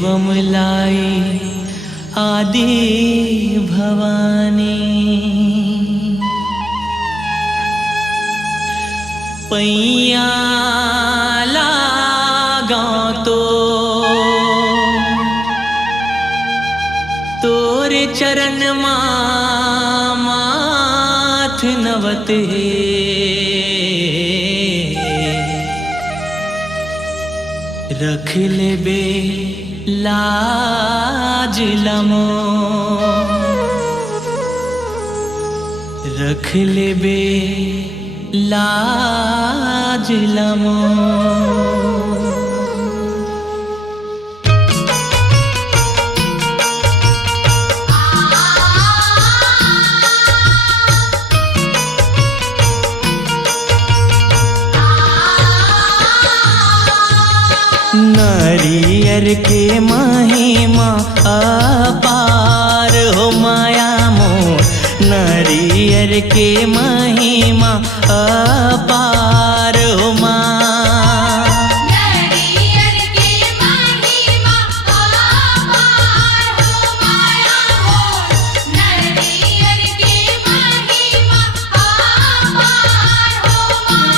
शिवमलाई आदि भवानी पैया लगां तो तोरे चरण माथ नवत है रख ले बे लाज लमो रख ले बे लाज लमो नरियर के महिमा अपार हो माया मोर नरियर के महिमा अपार हो माँ नरियर के महिमा अपार हो माया मोर नरियर के महिमा अपार हो माँ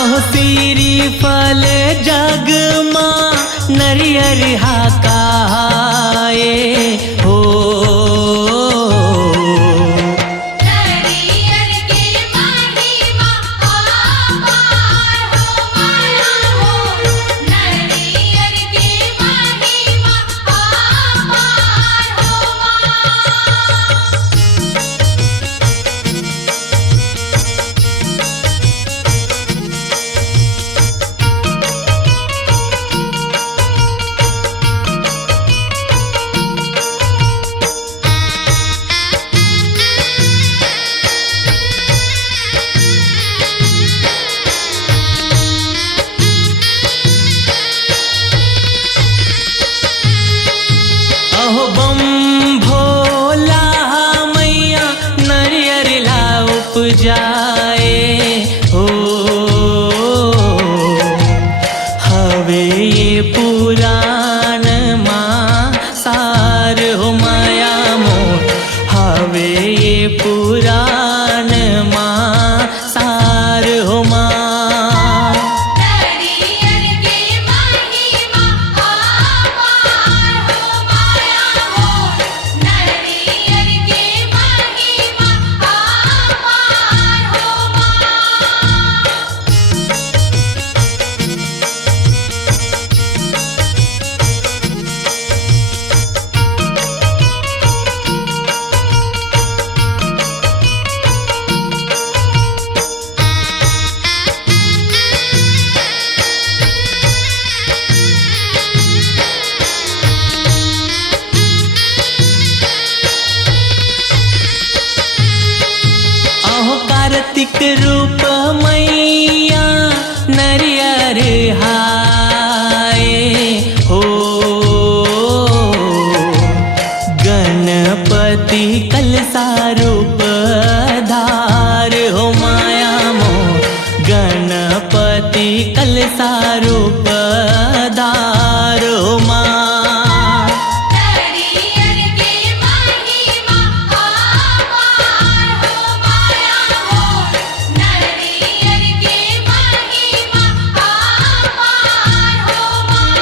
अहो सिरी फल जग माँ नरियर हाकाए हो नरियर के महिमा अपार हो माया मोर नरियर के महिमा अपार हो माँ अहो बम भोला मैया नरियर ला उपजाए हो हवे ये पुराण माँ सार हो माया मोर हवे ये पुराण माँ सार हो माँ नरियर के महिमा अपार हो माया मोर नरियर के महिमा अपार हो माँ अहो कार्तिक रूप मैया नरियर हाय हो गणपति कलसा रूप धार हो माया मोर गणपति कलसा रूप धार हो माँ नरियर के महिमा अपार हो माया मोर नरियर के महिमा अपार हो माँ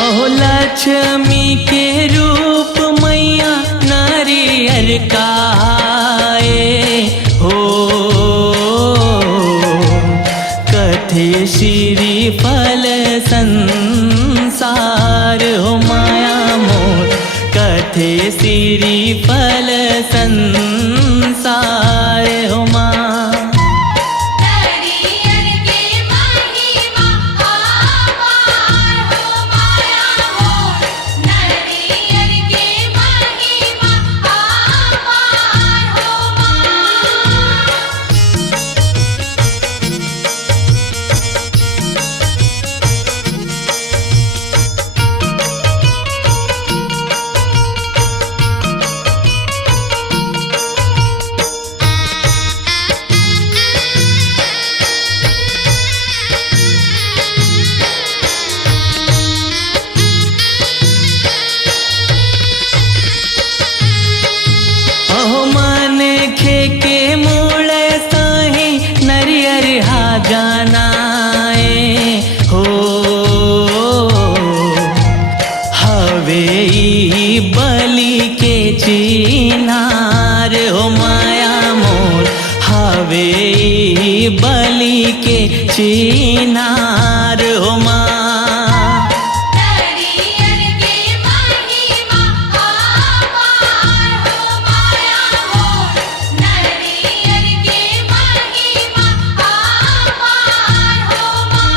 अहो लक्ष्मी के रूप मैया नारियर काए हो कथे श्री फल संसार हो माया मोर कथे श्री फल संसार हो माँ नरियर के महिमा अपार हो माया मोर नरियर के चिनार हो माँ। नारियल के महिमा अपार हो माया मोर, नारियल के महिमा अपार हो माँ।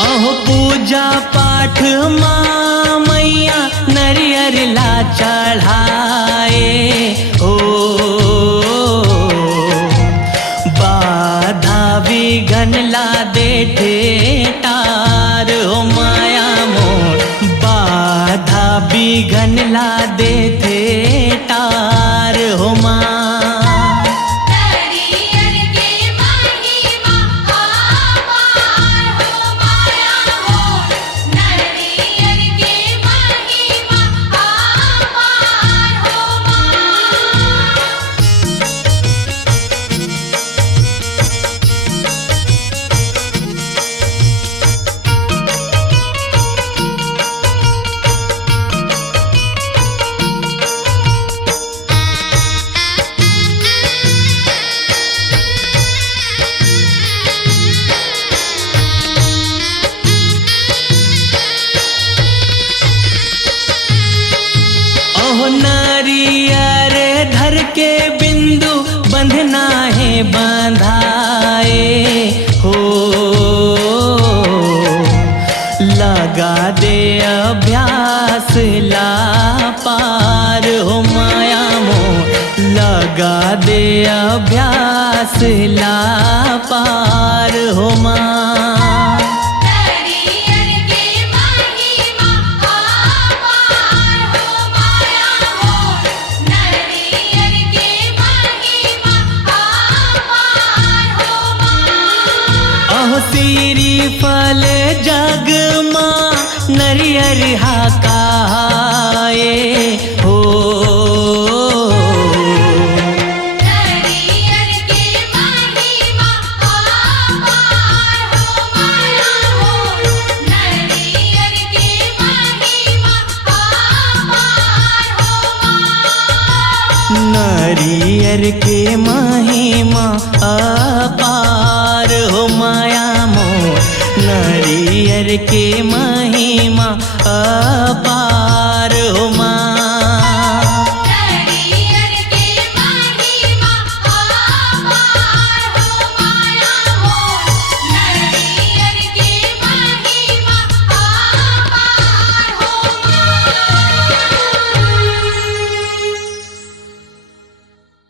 अहो पूजा पाठ माँ मैया नरियर ला चढ़ाए हो, बाधा विघ्न ला दे ठेठार हो माया मोर, बाधा विघ्न ला दे ठेठार हो माँ। नारियल के महिमा अपार हो माया मोर, नारियल के महिमा अपार हो माँ। ओह नारियर धर के बिंदु बंधना है बंधाए हो, लगा दे अभ्यास ला पार हो माया मोर, लगा दे अभ्यास ला पार हो माँ। नारियल के महिमा अपार हो माया मोर, नारियल के महिमा अपार हो माँ। अहो सीरी फल जग माँ नरियर हाकाए हो, नारियल के महिमा अपार हो माया मोर, नारियल के महिमा अपार हो माँ। नरियर के महिमा अपार हो माया मोर, नरियर के महिमा अपार हो माँ।